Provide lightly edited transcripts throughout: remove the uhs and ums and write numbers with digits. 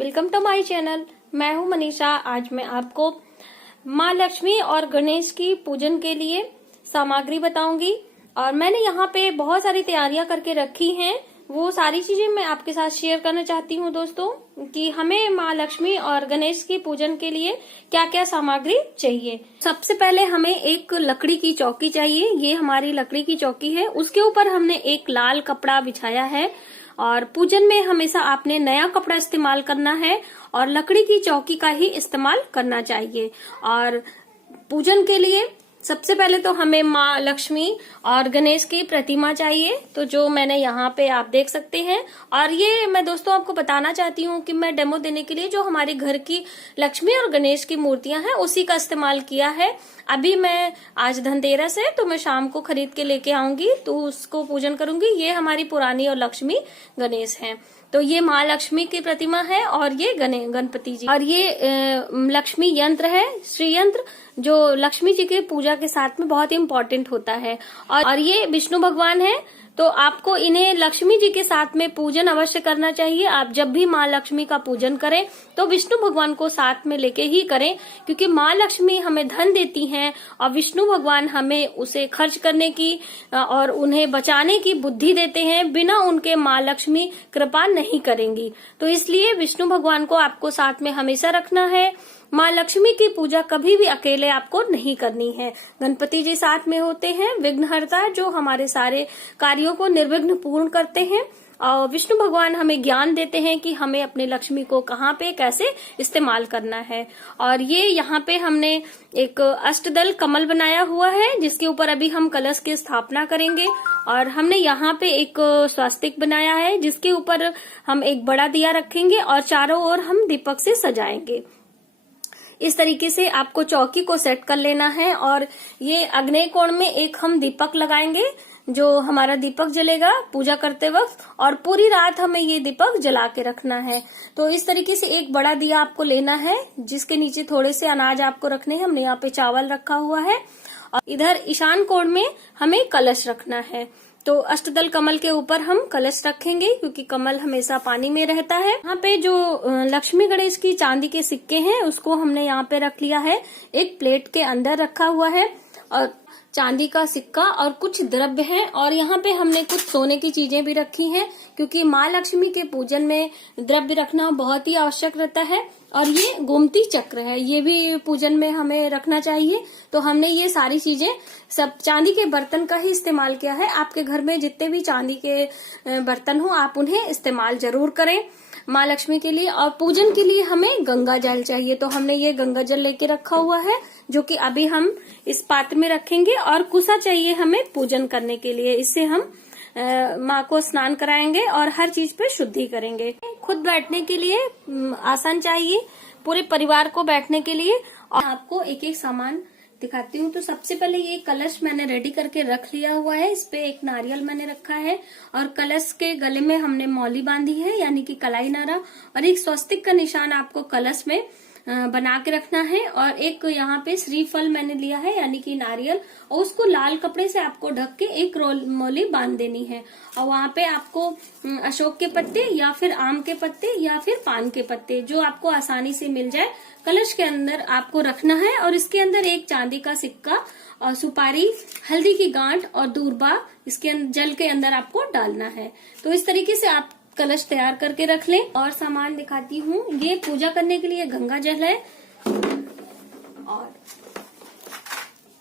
Welcome to my channel. मैं हूं मनीषा। आज मैं आपको माँ लक्ष्मी और गणेश की पूजन के लिए सामग्री बताऊंगी और मैंने यहाँ पे बहुत सारी तैयारियां करके रखी हैं। वो सारी चीजें मैं आपके साथ शेयर करना चाहती हूँ दोस्तों कि हमें माँ लक्ष्मी और गणेश की पूजन के लिए क्या क्या सामग्री चाहिए। सबसे पहले हमें एक लकड़ी की चौकी चाहिए। ये हमारी लकड़ी की चौकी है। उसके ऊपर हमने एक लाल कपड़ा बिछाया है और पूजन में हमेशा आपने नया कपड़ा इस्तेमाल करना है और लकड़ी की चौकी का ही इस्तेमाल करना चाहिए। और पूजन के लिए सबसे पहले तो हमें माँ लक्ष्मी और गणेश की प्रतिमा चाहिए, तो जो मैंने यहाँ पे आप देख सकते हैं। और ये मैं दोस्तों आपको बताना चाहती हूँ कि मैं डेमो देने के लिए जो हमारे घर की लक्ष्मी और गणेश की मूर्तियां हैं उसी का इस्तेमाल किया है। अभी मैं आज धनतेरस है तो मैं शाम को खरीद के लेके आऊंगी तो उसको पूजन करूंगी। ये हमारी पुरानी और लक्ष्मी गणेश हैं। तो ये माँ लक्ष्मी की प्रतिमा है और ये गणपति जी और ये लक्ष्मी यंत्र है, श्री यंत्र, जो लक्ष्मी जी के पूजा के साथ में बहुत ही इम्पोर्टेंट होता है। और ये विष्णु भगवान है, तो आपको इन्हें लक्ष्मी जी के साथ में पूजन अवश्य करना चाहिए। आप जब भी माँ लक्ष्मी का पूजन करें तो विष्णु भगवान को साथ में लेके ही करें, क्योंकि माँ लक्ष्मी हमें धन देती हैं और विष्णु भगवान हमें उसे खर्च करने की और उन्हें बचाने की बुद्धि देते हैं। बिना उनके माँ लक्ष्मी कृपा नहीं करेंगी। तो इसलिए विष्णु भगवान को आपको साथ में हमेशा रखना है। माँ लक्ष्मी की पूजा कभी भी अकेले आपको नहीं करनी है। गणपति जी साथ में होते हैं, विघ्नहर्ता, जो हमारे सारे कार्यों को निर्विघ्न पूर्ण करते हैं। और विष्णु भगवान हमें ज्ञान देते हैं कि हमें अपने लक्ष्मी को कहाँ पे कैसे इस्तेमाल करना है। और ये यहाँ पे हमने एक अष्टदल कमल बनाया हुआ है जिसके ऊपर अभी हम कलश की स्थापना करेंगे। और हमने यहाँ पे एक स्वास्तिक बनाया है जिसके ऊपर हम एक बड़ा दिया रखेंगे और चारों ओर हम दीपक से सजाएंगे। इस तरीके से आपको चौकी को सेट कर लेना है। और ये अग्नि कोण में एक हम दीपक लगाएंगे, जो हमारा दीपक जलेगा पूजा करते वक्त, और पूरी रात हमें ये दीपक जला के रखना है। तो इस तरीके से एक बड़ा दिया आपको लेना है जिसके नीचे थोड़े से अनाज आपको रखने हैं। हमने यहाँ पे चावल रखा हुआ है और इधर ईशान कोण में हमें कलश रखना है। तो अष्टदल कमल के ऊपर हम कलश रखेंगे क्योंकि कमल हमेशा पानी में रहता है। यहाँ पे जो लक्ष्मी गणेश की चांदी के सिक्के हैं उसको हमने यहाँ पे रख लिया है, एक प्लेट के अंदर रखा हुआ है और चांदी का सिक्का और कुछ द्रव्य हैं। और यहाँ पे हमने कुछ सोने की चीजें भी रखी हैं क्योंकि माँ लक्ष्मी के पूजन में द्रव्य रखना बहुत ही आवश्यक रहता है। और ये गोमती चक्र है, ये भी पूजन में हमें रखना चाहिए। तो हमने ये सारी चीजें सब चांदी के बर्तन का ही इस्तेमाल किया है। आपके घर में जितने भी चांदी के बर्तन हो आप उन्हें इस्तेमाल जरूर करें माँ लक्ष्मी के लिए। और पूजन के लिए हमें गंगा जल चाहिए, तो हमने ये गंगा जल लेके रखा हुआ है जो कि अभी हम इस पात्र में रखेंगे। और कुसा चाहिए हमें पूजन करने के लिए, इससे हम माँ को स्नान कराएंगे और हर चीज पे शुद्धि करेंगे। खुद बैठने के लिए आसन चाहिए, पूरे परिवार को बैठने के लिए। और आपको एक एक सामान दिखाती हूँ। तो सबसे पहले ये कलश मैंने रेडी करके रख लिया हुआ है, इस पे एक नारियल मैंने रखा है और कलश के गले में हमने मौली बांधी है यानी कि कलाई नारा, और एक स्वस्तिक का निशान आपको कलश में बना के रखना है। और एक यहाँ पे श्रीफल मैंने लिया है यानी कि नारियल, और उसको लाल कपड़े से आपको ढक के एक मौली बांध देनी है। और वहाँ पे आपको अशोक के पत्ते या फिर आम के पत्ते या फिर पान के पत्ते, जो आपको आसानी से मिल जाए, कलश के अंदर आपको रखना है। और इसके अंदर एक चांदी का सिक्का और सुपारी, हल्दी की गांठ और दूर्बा इसके जल के अंदर आपको डालना है। तो इस तरीके से आप कलश तैयार करके रख लें। और सामान दिखाती हूँ, ये पूजा करने के लिए गंगा जल है और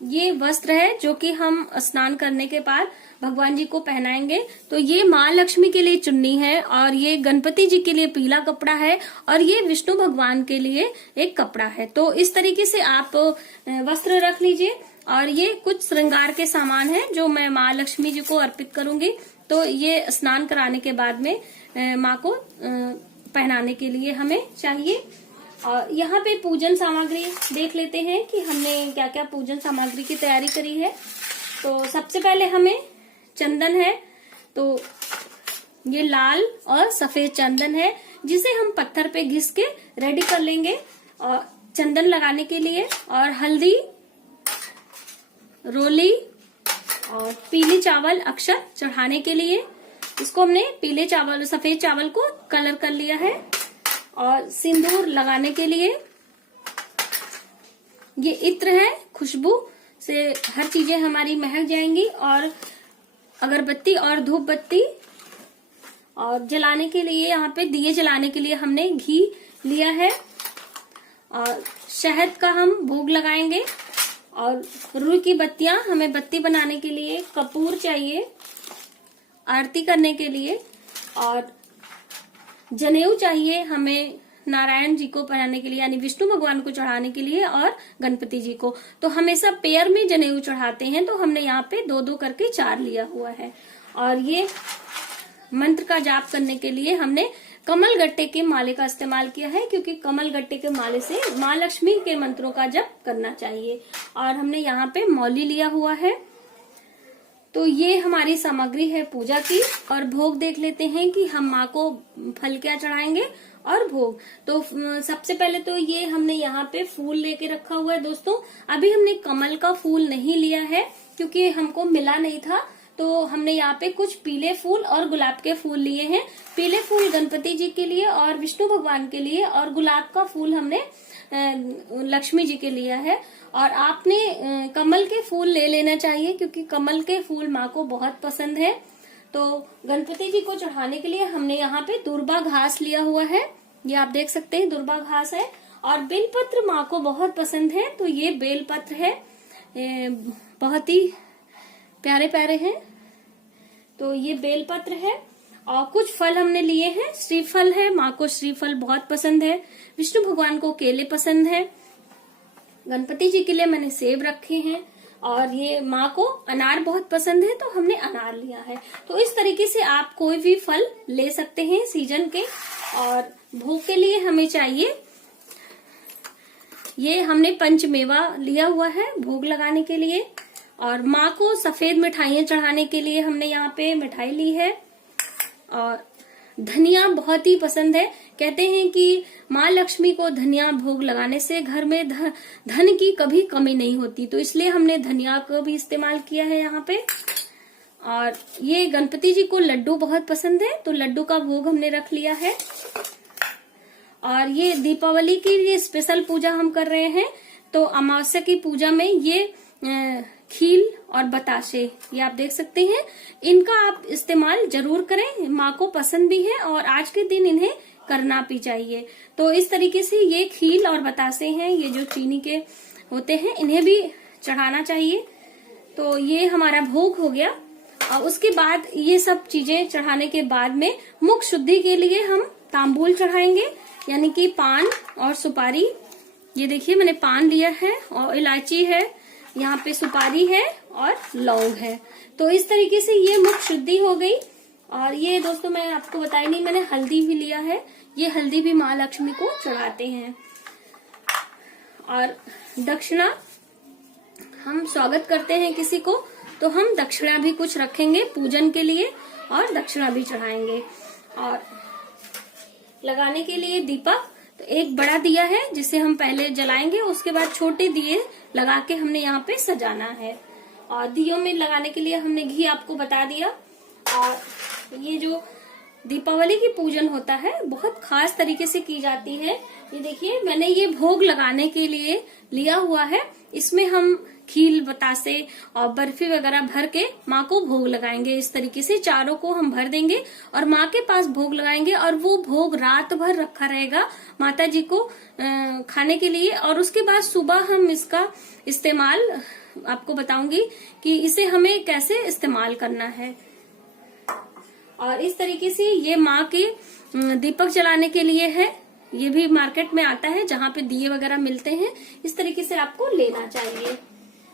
ये वस्त्र है जो कि हम स्नान करने के बाद भगवान जी को पहनाएंगे। तो ये माँ लक्ष्मी के लिए चुन्नी है और ये गणपति जी के लिए पीला कपड़ा है और ये विष्णु भगवान के लिए एक कपड़ा है। तो इस तरीके से आप वस्त्र रख लीजिए। और ये कुछ श्रृंगार के सामान है जो मैं माँ लक्ष्मी जी को अर्पित करूंगी। तो ये स्नान कराने के बाद में माँ को पहनाने के लिए हमें चाहिए। और यहाँ पे पूजन सामग्री देख लेते हैं कि हमने क्या क्या पूजन सामग्री की तैयारी करी है। तो सबसे पहले हमें चंदन है, तो ये लाल और सफेद चंदन है जिसे हम पत्थर पे घिस के रेडी कर लेंगे और चंदन लगाने के लिए। और हल्दी, रोली और पीले चावल अक्षत चढ़ाने के लिए, इसको हमने पीले चावल सफेद चावल को कलर कर लिया है। और सिंदूर लगाने के लिए ये इत्र है, खुशबू से हर चीजें हमारी महक जाएंगी। और अगरबत्ती और धूप बत्ती, और जलाने के लिए यहाँ पे दिए जलाने के लिए हमने घी लिया है, और शहद का हम भोग लगाएंगे। और रुई की बत्तियां, हमें बत्ती बनाने के लिए कपूर चाहिए आरती करने के लिए, और जनेऊ चाहिए हमें नारायण जी को पहनाने के लिए, यानी विष्णु भगवान को चढ़ाने के लिए, और गणपति जी को। तो हमेशा पेयर में जनेऊ चढ़ाते हैं, तो हमने यहाँ पे 2-2 करके 4 लिया हुआ है। और ये मंत्र का जाप करने के लिए हमने कमल गट्टे के माले का इस्तेमाल किया है, क्योंकि कमल गट्टे के माले से माँ लक्ष्मी के मंत्रों का जप करना चाहिए। और हमने यहाँ पे मौली लिया हुआ है। तो ये हमारी सामग्री है पूजा की। और भोग देख लेते हैं कि हम माँ को फल क्या चढ़ाएंगे और भोग। तो सबसे पहले तो ये हमने यहाँ पे फूल लेके रखा हुआ है दोस्तों। अभी हमने कमल का फूल नहीं लिया है क्योंकि हमको मिला नहीं था, तो हमने यहाँ पे कुछ पीले फूल और गुलाब के फूल लिए हैं। पीले फूल गणपति जी के लिए और विष्णु भगवान के लिए, और गुलाब का फूल हमने लक्ष्मी जी के लिया है। और आपने कमल के फूल ले लेना चाहिए क्योंकि कमल के फूल माँ को बहुत पसंद है। तो गणपति जी को चढ़ाने के लिए हमने यहाँ पे दुर्बा घास लिया हुआ है, ये आप देख सकते हैं दुर्बा घास है। और बेलपत्र माँ को बहुत पसंद है, तो ये बेलपत्र है, बहुत ही प्यारे प्यारे हैं। तो ये बेलपत्र है। और कुछ फल हमने लिए हैं, श्रीफल है, माँ को श्रीफल बहुत पसंद है। विष्णु भगवान को केले पसंद है। गणपति जी के लिए मैंने सेब रखे हैं। और ये माँ को अनार बहुत पसंद है, तो हमने अनार लिया है। तो इस तरीके से आप कोई भी फल ले सकते हैं सीजन के। और भोग के लिए हमें चाहिए, ये हमने पंचमेवा लिया हुआ है भोग लगाने के लिए। और माँ को सफेद मिठाइयाँ चढ़ाने के लिए हमने यहाँ पे मिठाई ली है। और धनिया बहुत ही पसंद है, कहते हैं कि माँ लक्ष्मी को धनिया भोग लगाने से घर में धन की कभी कमी नहीं होती, तो इसलिए हमने धनिया को भी इस्तेमाल किया है यहाँ पे। और ये गणपति जी को लड्डू बहुत पसंद है, तो लड्डू का भोग हमने रख लिया है। और ये दीपावली की ये स्पेशल पूजा हम कर रहे हैं, तो अमावस्या की पूजा में ये खील और बताशे, ये आप देख सकते हैं, इनका आप इस्तेमाल जरूर करें, माँ को पसंद भी है और आज के दिन इन्हें करना भी चाहिए। तो इस तरीके से ये खील और बताशे हैं, ये जो चीनी के होते हैं, इन्हें भी चढ़ाना चाहिए। तो ये हमारा भोग हो गया। और उसके बाद ये सब चीजें चढ़ाने के बाद में मुख शुद्धि के लिए हम तांबूल चढ़ाएंगे, यानी कि पान और सुपारी। ये देखिए मैंने पान लिया है और इलायची है, यहाँ पे सुपारी है और लौंग है। तो इस तरीके से ये मुख शुद्धि हो गई। और ये दोस्तों मैं आपको बताई नहीं, मैंने हल्दी भी लिया है, ये हल्दी भी माँ लक्ष्मी को चढ़ाते हैं। और दक्षिणा, हम स्वागत करते हैं किसी को, तो हम दक्षिणा भी कुछ रखेंगे पूजन के लिए और दक्षिणा भी चढ़ाएंगे। और लगाने के लिए दीपक, तो एक बड़ा दिया है जिसे हम पहले जलाएंगे, उसके बाद छोटे दिए लगा के हमने यहाँ पे सजाना है। और दियों में लगाने के लिए हमने घी आपको बता दिया। और ये जो दीपावली की पूजन होता है बहुत खास तरीके से की जाती है। ये देखिए मैंने ये भोग लगाने के लिए लिया हुआ है, इसमें हम खील बतासे और बर्फी वगैरह भर के माँ को भोग लगाएंगे। इस तरीके से चारों को हम भर देंगे और माँ के पास भोग लगाएंगे। और वो भोग रात भर रखा रहेगा माता जी को खाने के लिए। और उसके बाद सुबह हम इसका इस्तेमाल आपको बताऊंगी कि इसे हमें कैसे इस्तेमाल करना है। और इस तरीके से ये माँ के दीपक जलाने के लिए है, ये भी मार्केट में आता है जहाँ पे दिए वगैरह मिलते हैं, इस तरीके से आपको लेना चाहिए।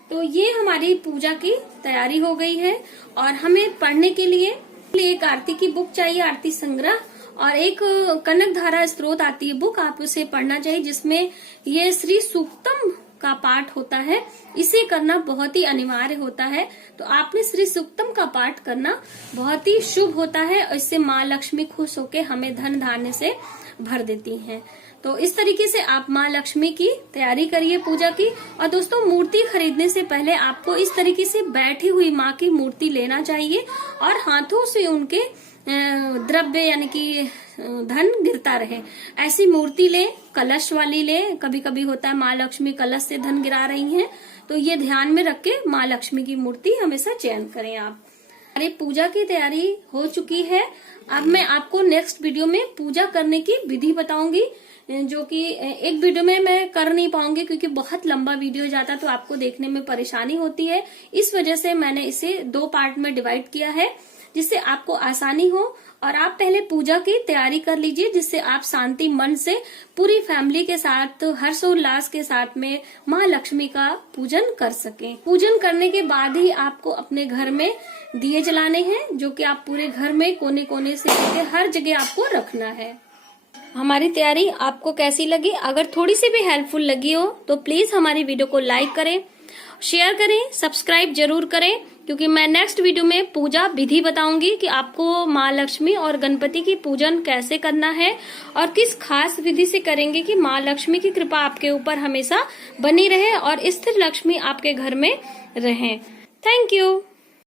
तो ये हमारी पूजा की तैयारी हो गई है। और हमें पढ़ने के लिए एक आरती की बुक चाहिए, आरती संग्रह, और एक कनक धारा स्त्रोत आती है बुक, आप उसे पढ़ना चाहिए, जिसमें ये श्री सूक्तम का पाठ होता है। इसे करना बहुत ही अनिवार्य होता है। तो आपने श्री सूक्तम का पाठ करना बहुत ही शुभ होता है, और इससे माँ लक्ष्मी खुश होकर हमें धन धान्य से भर देती हैं। तो इस तरीके से आप माँ लक्ष्मी की तैयारी करिए पूजा की। और दोस्तों, मूर्ति खरीदने से पहले आपको इस तरीके से बैठी हुई माँ की मूर्ति लेना चाहिए और हाथों से उनके द्रव्य यानी कि धन गिरता रहे, ऐसी मूर्ति ले, कलश वाली ले। कभी कभी होता है माँ लक्ष्मी कलश से धन गिरा रही हैं, तो ये ध्यान में रख के माँ लक्ष्मी की मूर्ति हमेशा चयन करें आप। हमारी पूजा की तैयारी हो चुकी है। अब मैं आपको नेक्स्ट वीडियो में पूजा करने की विधि बताऊंगी, जो कि एक वीडियो में मैं कर नहीं पाऊंगी क्योंकि बहुत लंबा वीडियो जाता तो आपको देखने में परेशानी होती है। इस वजह से मैंने इसे 2 पार्ट में डिवाइड किया है, जिससे आपको आसानी हो। और आप पहले पूजा की तैयारी कर लीजिए, जिससे आप शांति मन से पूरी फैमिली के साथ हर्षोल्लास के साथ में माँ लक्ष्मी का पूजन कर सकें। पूजन करने के बाद ही आपको अपने घर में दिए जलाने हैं, जो कि आप पूरे घर में कोने कोने से लेकर हर जगह आपको रखना है। हमारी तैयारी आपको कैसी लगी? अगर थोड़ी सी भी हेल्पफुल लगी हो तो प्लीज हमारी वीडियो को लाइक करें, शेयर करें, सब्सक्राइब जरूर करें, क्योंकि मैं नेक्स्ट वीडियो में पूजा विधि बताऊंगी कि आपको माँ लक्ष्मी और गणपति की पूजन कैसे करना है और किस खास विधि से करेंगे कि माँ लक्ष्मी की कृपा आपके ऊपर हमेशा बनी रहे और स्थिर लक्ष्मी आपके घर में रहे। Thank you.